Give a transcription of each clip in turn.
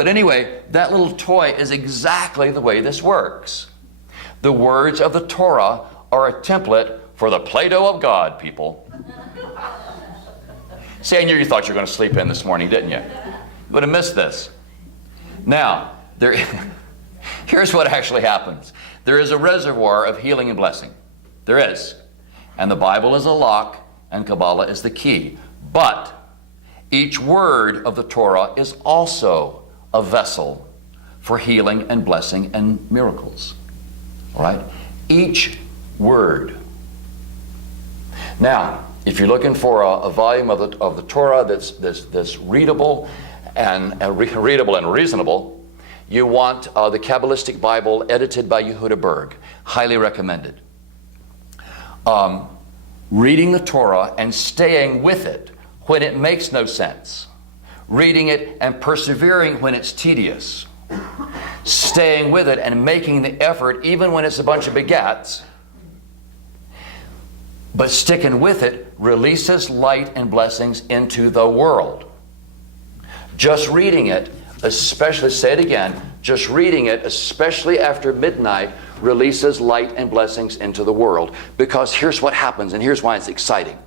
But anyway, that little toy is exactly the way this works. The words of the Torah are a template for the Play-Doh of God, people. See, I knew you thought you were going to sleep in this morning, didn't you? You would have missed this. Now, here's what actually happens. There is a reservoir of healing and blessing. There is. And the Bible is a lock, and Kabbalah is the key. But each word of the Torah is also a vessel for healing and blessing and miracles. All right? Each word. Now, if you're looking for a volume of the Torah that's readable and readable and reasonable, you want the Kabbalistic Bible edited by Yehuda Berg. Highly recommended. Reading the Torah and staying with it when it makes no sense. Reading it and persevering when it's tedious. Staying with it and making the effort even when it's a bunch of begats. But sticking with it releases light and blessings into the world. Just reading it, especially, say it again, just reading it, especially after midnight, releases light and blessings into the world. Because here's what happens, and here's why it's exciting.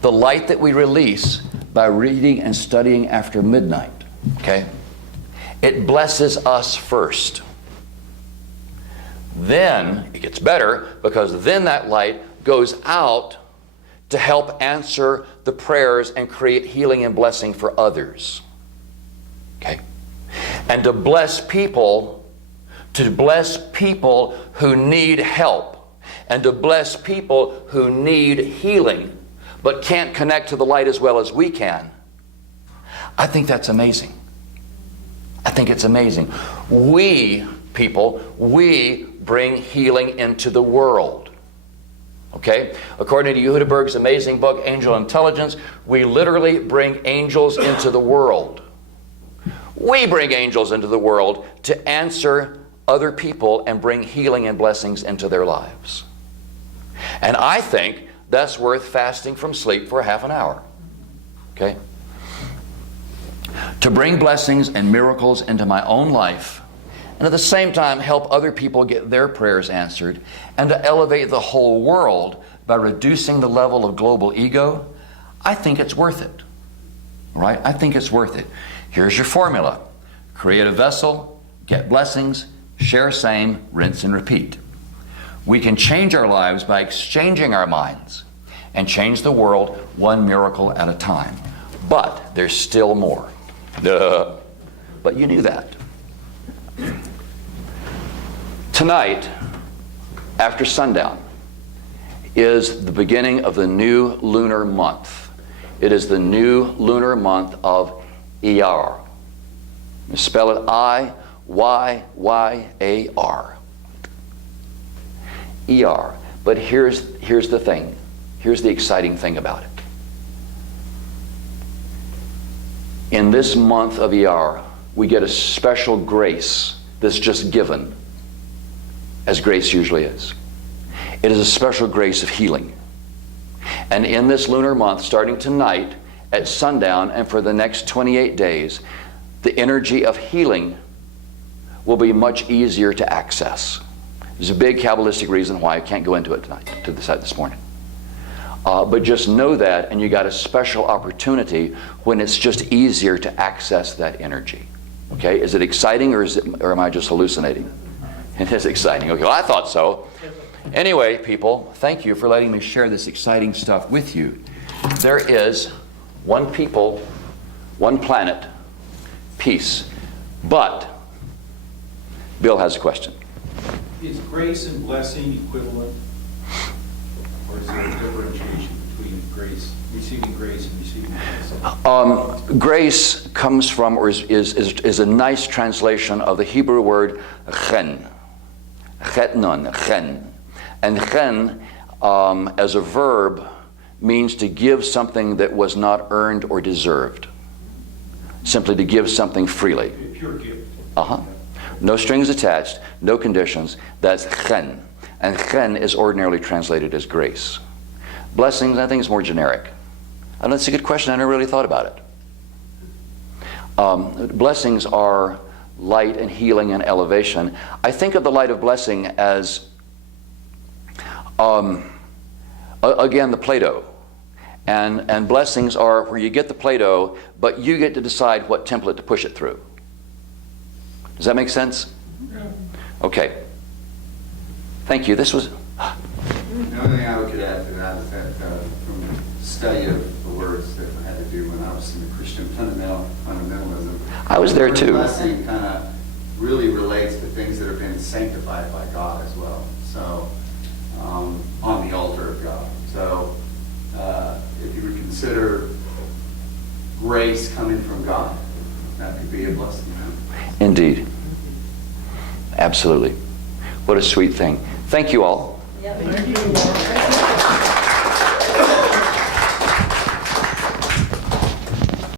The light that we release by reading and studying after midnight, okay, it blesses us first. Then it gets better, because then that light goes out to help answer the prayers and create healing and blessing for others. Okay? And to bless people who need help, and to bless people who need healing but can't connect to the light as well as we can. I think that's amazing. I think it's amazing. We bring healing into the world. Okay? According to Yehuda Berg's amazing book, Angel Intelligence, we literally bring angels into the world. We bring angels into the world to answer other people and bring healing and blessings into their lives. And I think that's worth fasting from sleep for half an hour. Okay? To bring blessings and miracles into my own life, and at the same time help other people get their prayers answered, and to elevate the whole world by reducing the level of global ego, I think it's worth it. Right? I think it's worth it. Here's your formula. Create a vessel, get blessings, share same, rinse and repeat. We can change our lives by exchanging our minds and change the world one miracle at a time. But there's still more. But you knew that. Tonight, after sundown, is the beginning of the new lunar month. It is the new lunar month of Iyar. You spell it I-Y-Y-A-R. Iyar. But here's the thing. Here's the exciting thing about it. In this month of Iyar, we get a special grace that's just given, as grace usually is. It is a special grace of healing. And in this lunar month, starting tonight at sundown and for the next 28 days, the energy of healing will be much easier to access. There's a big Kabbalistic reason why I can't go into it tonight, to decide this morning. But just know that, and you got a special opportunity when it's just easier to access that energy. Okay, is it exciting, or am I just hallucinating? It is exciting. Okay, well, I thought so. Anyway, people, thank you for letting me share this exciting stuff with you. There is one people, one planet, peace. But Bill has a question. Is grace and blessing equivalent? Or is there a differentiation between grace, receiving grace and receiving blessing? Grace comes from, or is a nice translation of the Hebrew word chen. Chetnon, chen. And chen, as a verb, means to give something that was not earned or deserved. Simply to give something freely. A pure gift. No strings attached, no conditions. That's chen. And chen is ordinarily translated as grace. Blessings, I think, is more generic. And that's a good question. I never really thought about it. Blessings are light and healing and elevation. I think of the light of blessing as, again, the Play-Doh. And blessings are where you get the Play-Doh, but you get to decide what template to push it through. Does that make sense? Okay. Thank you. This was... The only thing I could add to that is that from the study of the words that I had to do when I was in the Christian fundamentalism, I was there the word too. blessing kind of really relates to things that have been sanctified by God as well. So, on the altar of God. So, if you would consider grace coming from God, that could be a blessing. Indeed. Absolutely. What a sweet thing. Thank you all. Thank you.